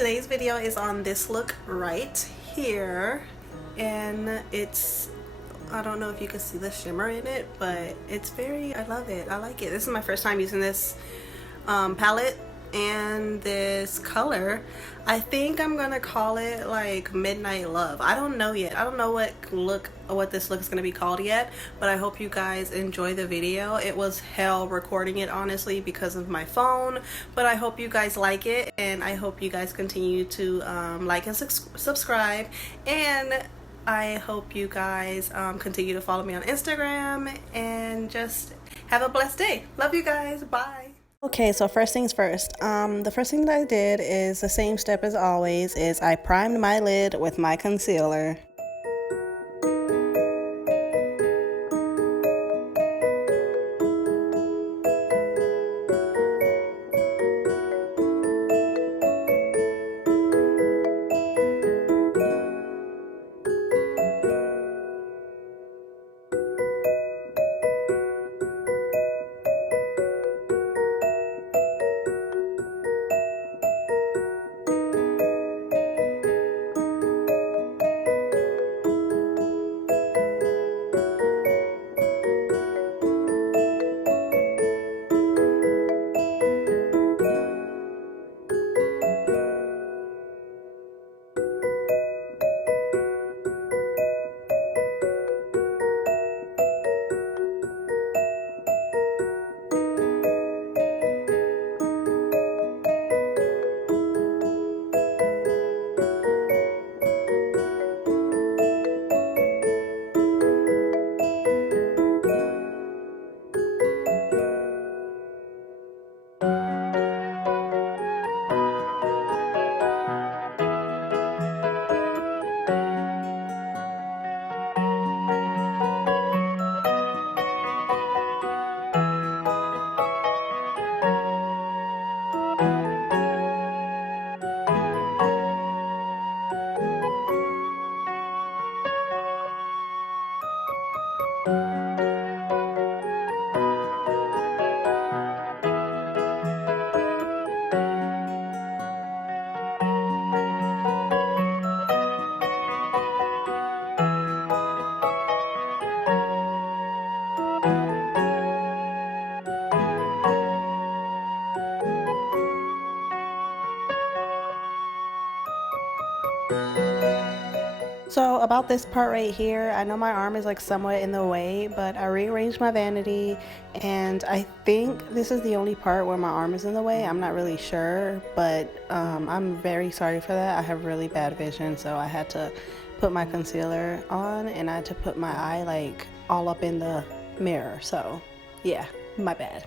today's video is on this look right here, and I don't know if you can see the shimmer in it, but I love it. I like it. This is my first time using this palette and this color. I think I'm gonna call it like Midnight Love. I don't know yet. I don't know what this look is gonna be called yet, but I hope you guys enjoy the video. It was hell recording it, honestly, because of my phone, but I hope you guys like it, and I hope you guys continue to like and subscribe, and I hope you guys continue to follow me on Instagram, and just have a blessed day. Love you guys. Bye. Okay, so first things first. The first thing that I did is the same step as always, is I primed my lid with my concealer. So about this part right here, I know my arm is like somewhat in the way, but I rearranged my vanity, and I think this is the only part where my arm is in the way. I'm not really sure, but I'm very sorry for that. I have really bad vision, so I had to put my concealer on, and I had to put my eye like all up in the mirror. So yeah, my bad.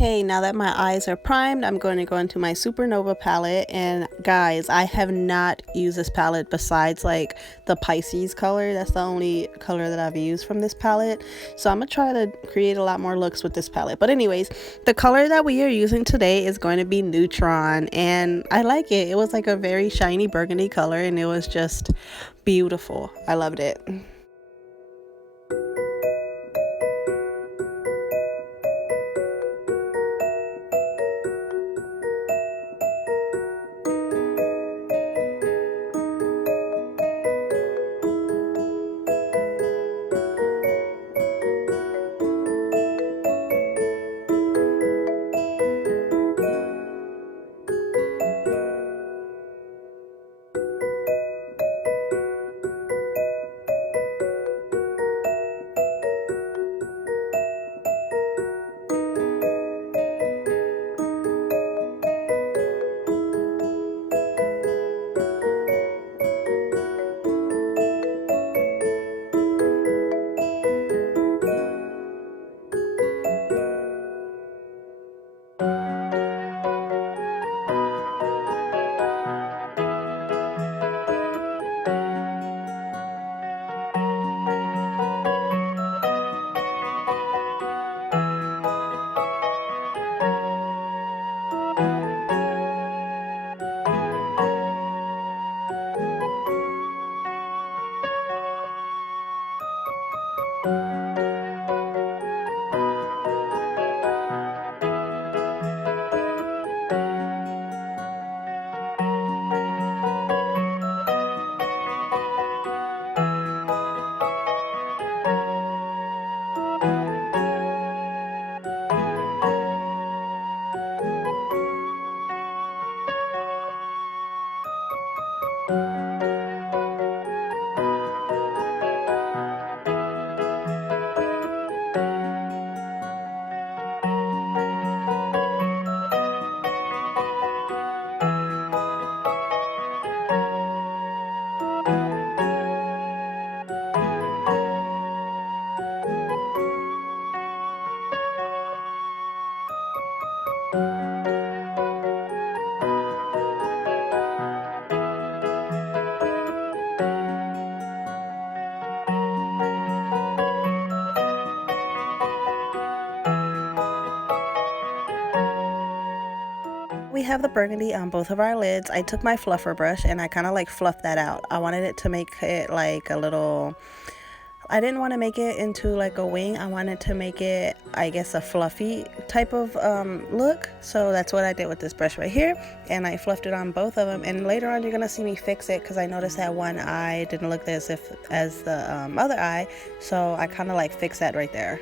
Okay, now that my eyes are primed, I'm going to go into my Supernova palette, and guys, I have not used this palette besides like the Pisces color. That's the only color that I've used from this palette, so I'm gonna try to create a lot more looks with this palette. But anyways, the color that we are using today is going to be Neutron, and I like it. It was like a very shiny burgundy color, and it was just beautiful. I loved it. We have the burgundy on both of our lids. I took my fluffer brush and I kind of like fluffed that out. I wanted it to make it like a little, I didn't want to make it into like a wing. I wanted to make it, I guess, a fluffy type of look. So that's what I did with this brush right here, and I fluffed it on both of them. And later on you're gonna see me fix it because I noticed that one eye didn't look as the other eye, so I kind of like fixed that right there.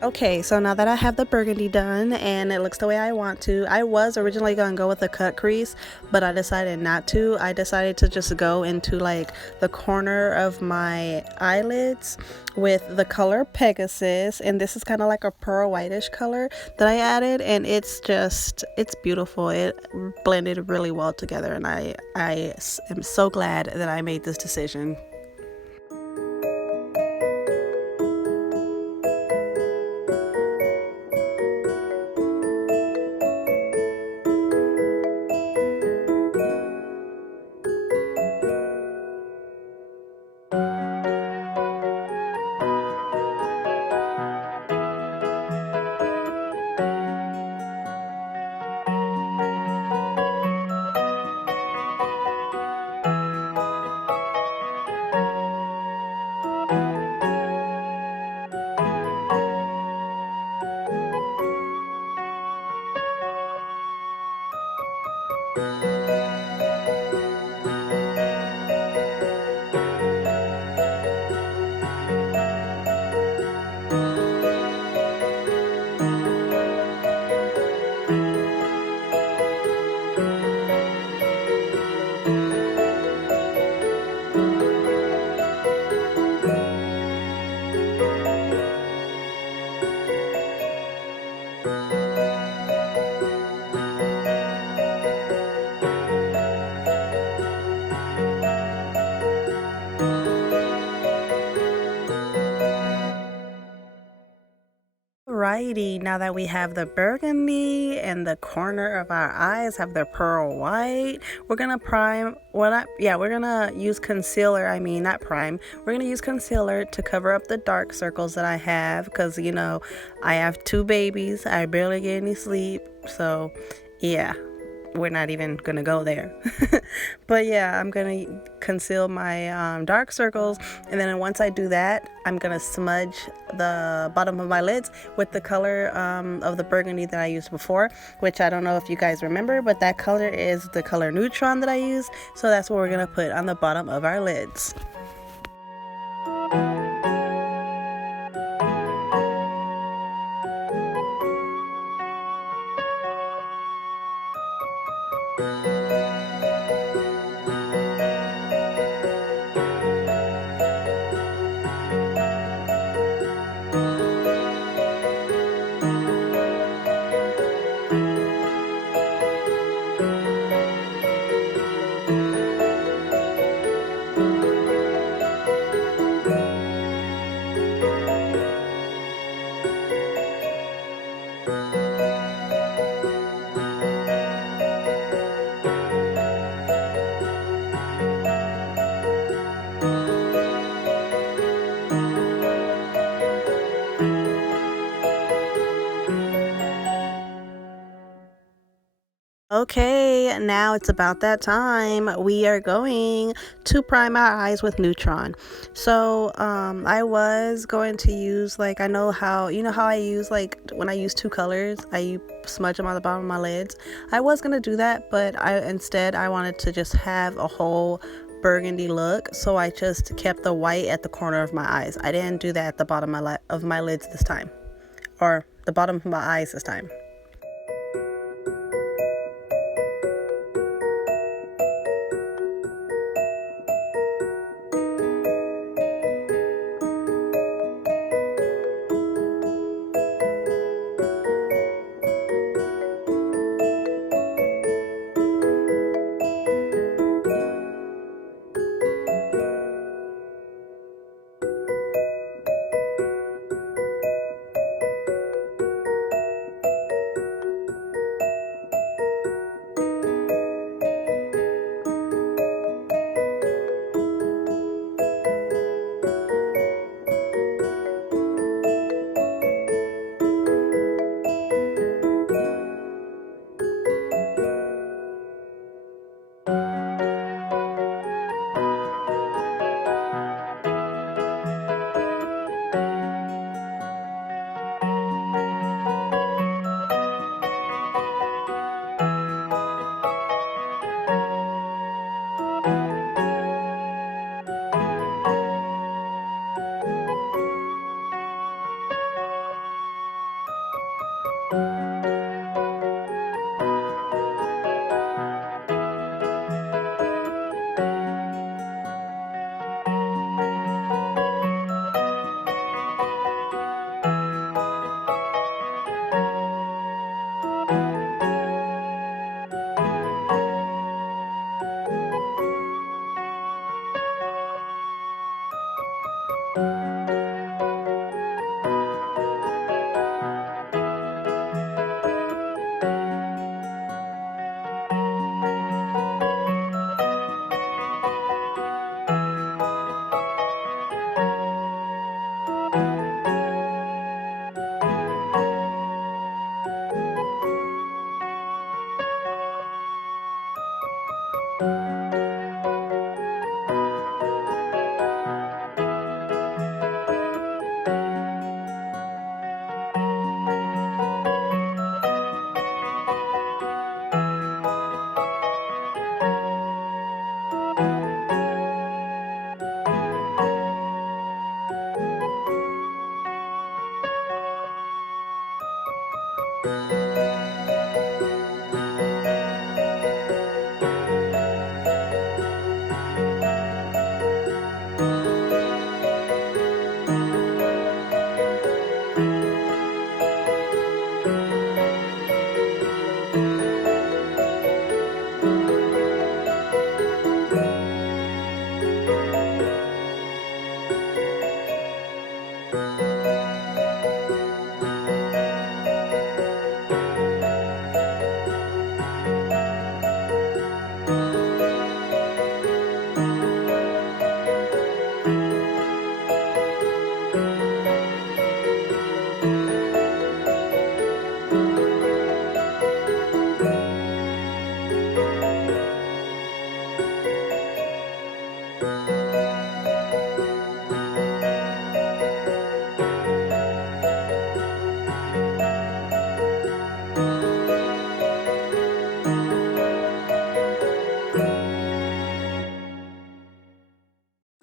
Okay, so now that I have the burgundy done and it looks the way I want to, I was originally going to go with a cut crease, but I decided not to. I decided to just go into like the corner of my eyelids with the color Pegasus, and this is kind of like a pearl whitish color that I added, and it's beautiful. It blended really well together, and I am so glad that I made this decision. Alrighty, now that we have the burgundy and the corner of our eyes have the pearl white, we're gonna prime. We're gonna use concealer. I mean, not prime. We're gonna use concealer to cover up the dark circles that I have, because you know I have 2 babies. I barely get any sleep, so yeah. We're not even gonna go there. But yeah, I'm gonna conceal my dark circles, and then once I do that, I'm gonna smudge the bottom of my lids with the color of the burgundy that I used before, which I don't know if you guys remember, but that color is the color Neutron that I used. So that's what we're gonna put on the bottom of our lids. Okay, now it's about that time. We are going to prime our eyes with Neutron. So, I was going to use, like, I know how, you know how I use, like, when I use two colors, I smudge them on the bottom of my lids. I was going to do that, but instead I wanted to just have a whole burgundy look, so I just kept the white at the corner of my eyes. I didn't do that at the bottom of my lids this time, or the bottom of my eyes this time.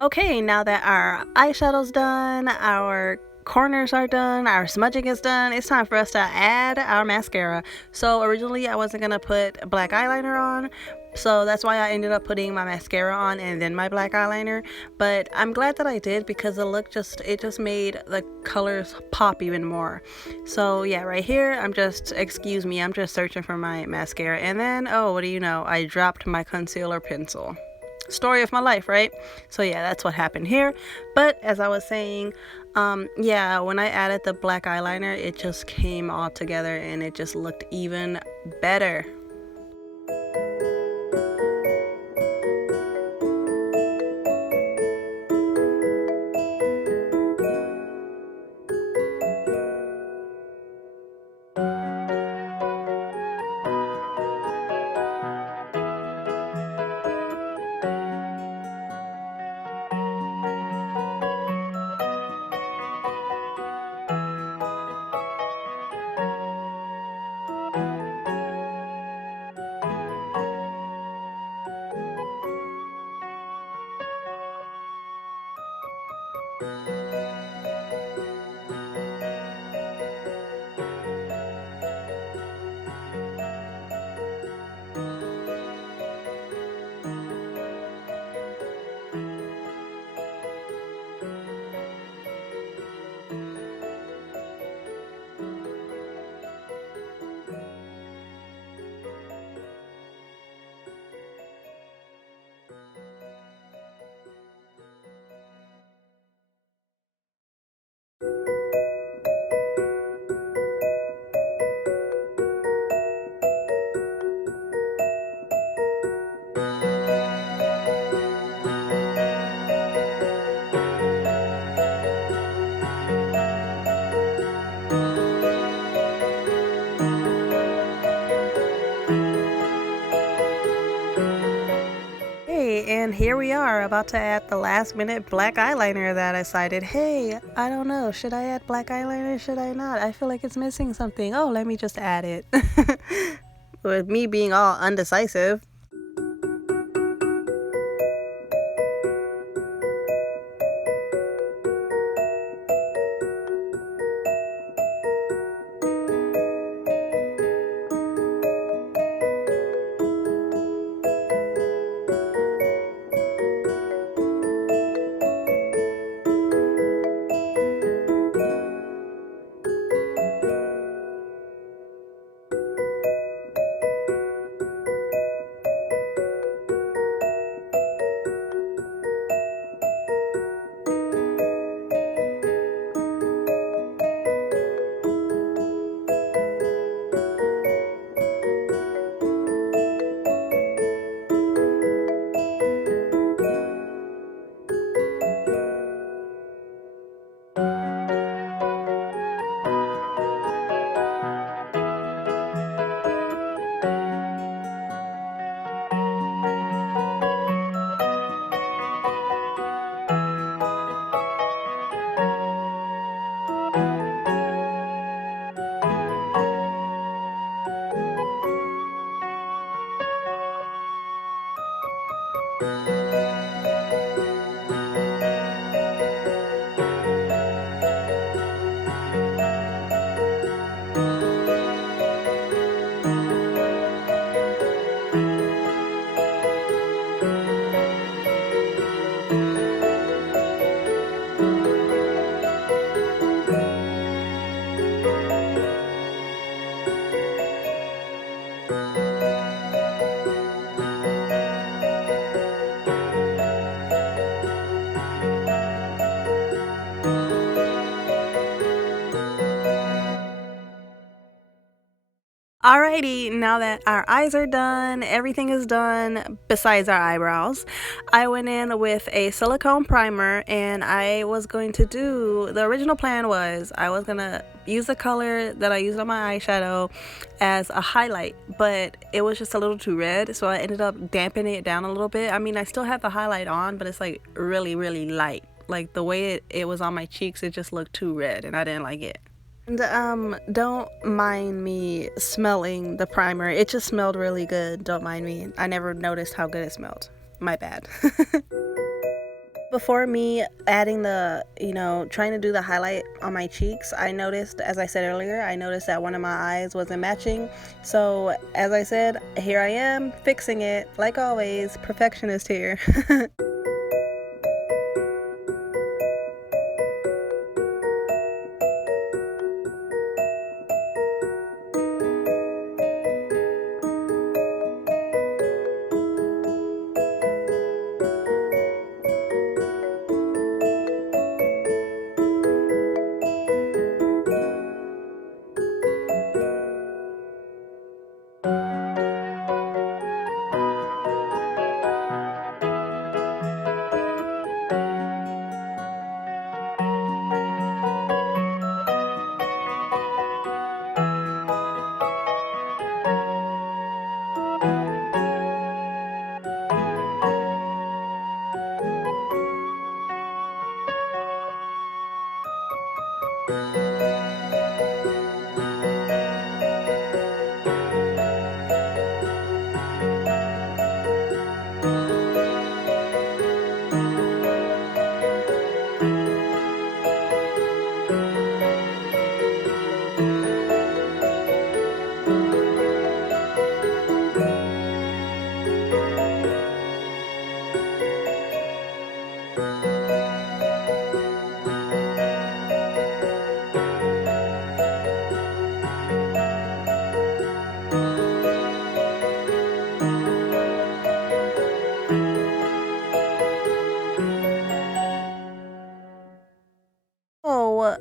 Okay, now that our eyeshadow's done, our corners are done, our smudging is done, it's time for us to add our mascara. So originally I wasn't going to put black eyeliner on, so that's why I ended up putting my mascara on and then my black eyeliner. But I'm glad that I did, because the look just made the colors pop even more. So yeah, right here, excuse me, I'm just searching for my mascara, and then, oh, what do you know, I dropped my concealer pencil. Story of my life, right? So yeah, that's what happened here. But as I was saying, yeah, when I added the black eyeliner, it just came all together and it just looked even better. And here we are about to add the last minute black eyeliner that I decided, hey, I don't know, should I add black eyeliner, should I not? I feel like it's missing something. Oh, let me just add it. With me being all undecisive. Alrighty, now that our eyes are done, everything is done besides our eyebrows, I went in with a silicone primer and I was going to do, the original plan was I was going to use the color that I used on my eyeshadow as a highlight, but it was just a little too red, so I ended up dampening it down a little bit. I mean, I still have the highlight on, but it's like really, really light. Like the way it was on my cheeks, it just looked too red and I didn't like it. And don't mind me smelling the primer. It just smelled really good. Don't mind me. I never noticed how good it smelled. My bad. Before me adding the, trying to do the highlight on my cheeks, I noticed, as I said earlier, I noticed that one of my eyes wasn't matching. So, as I said, here I am fixing it. Like always, perfectionist here. So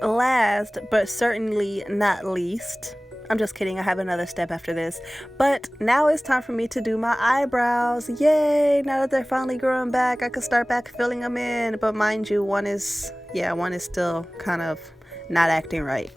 last but certainly not least, I'm just kidding, I have another step after this, but now it's time for me to do my eyebrows. Yay! Now that they're finally growing back, I can start back filling them in. But mind you, one is still kind of not acting right.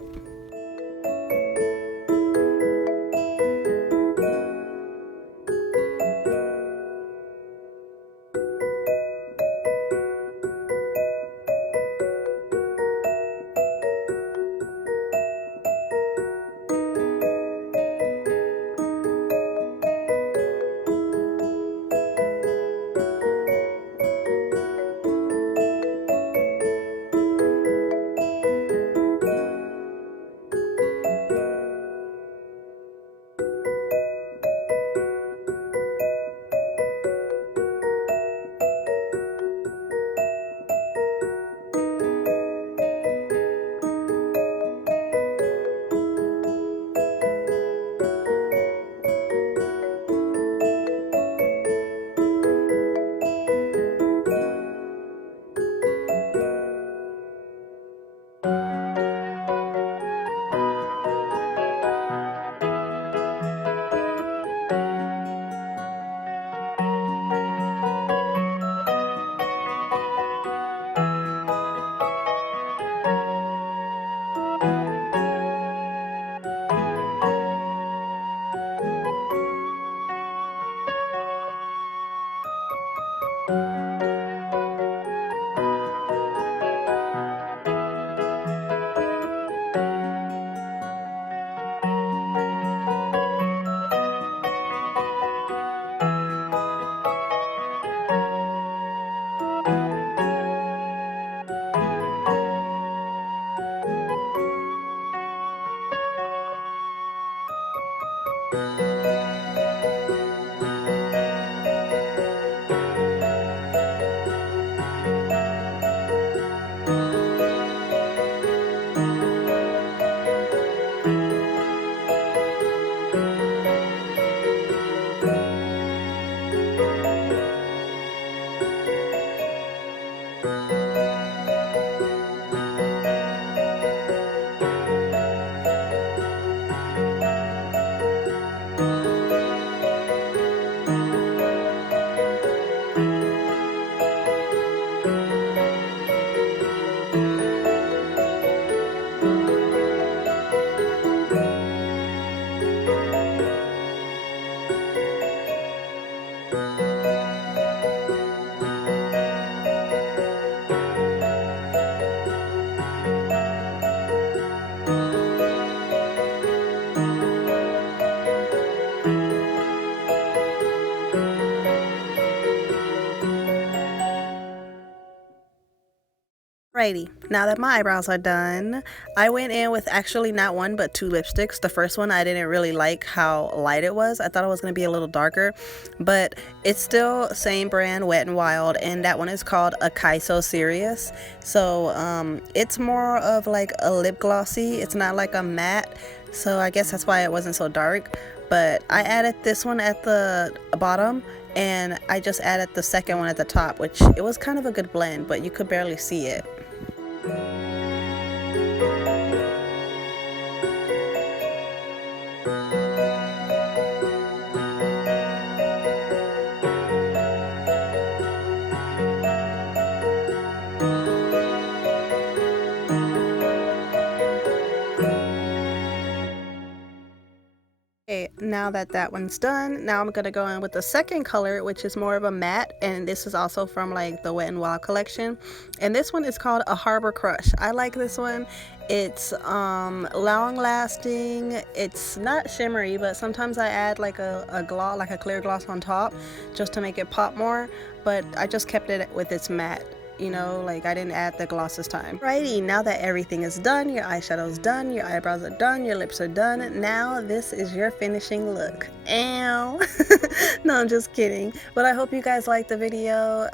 Alrighty, now that my eyebrows are done, I went in with actually not one but two lipsticks. The first one, I didn't really like how light it was. I thought it was going to be a little darker, but it's still same brand, Wet n Wild, and that one is called Acai So Serious. So it's more of like a lip glossy. It's not like a matte, so I guess that's why it wasn't so dark. But I added this one at the bottom, and I just added the second one at the top, which it was kind of a good blend, but you could barely see it. Okay, now that one's done, now I'm gonna go in with the second color, which is more of a matte, and this is also from like the Wet n Wild collection, and this one is called a Harbor Crush. I like this one. It's long lasting. It's not shimmery, but sometimes I add like a gloss, like a clear gloss on top just to make it pop more, but I just kept it with its matte. You know, like I didn't add the gloss this time. Alrighty, now that everything is done, your eyeshadow's done, your eyebrows are done, your lips are done, now this is your finishing look. Ow. No, I'm just kidding, but I hope you guys liked the video.